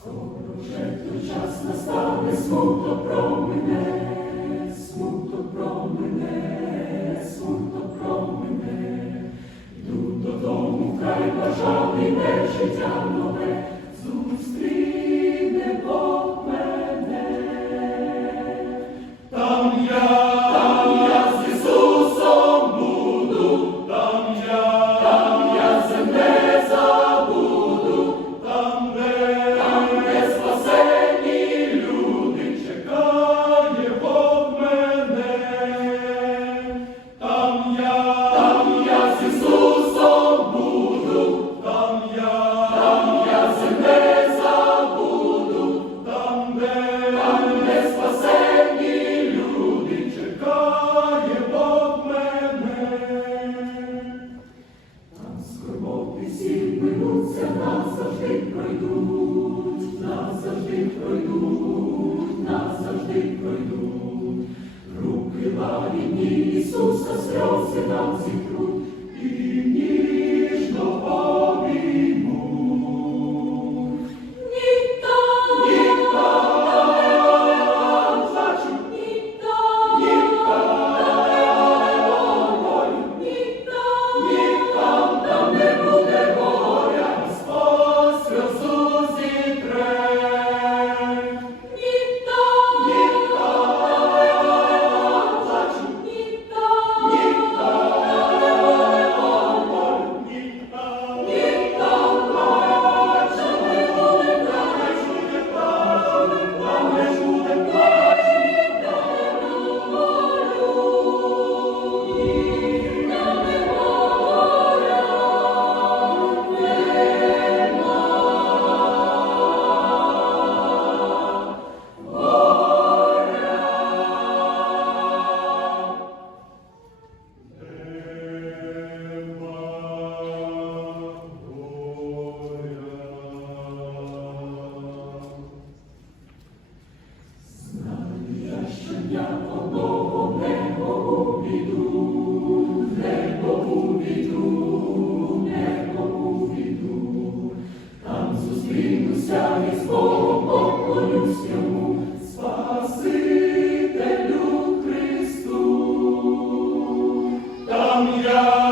Скоро вже той час настане, смутно про мене, смутно про мене, смутно про мене, хай бажали не життя нове, зустріч. Jesus. Hallelujah.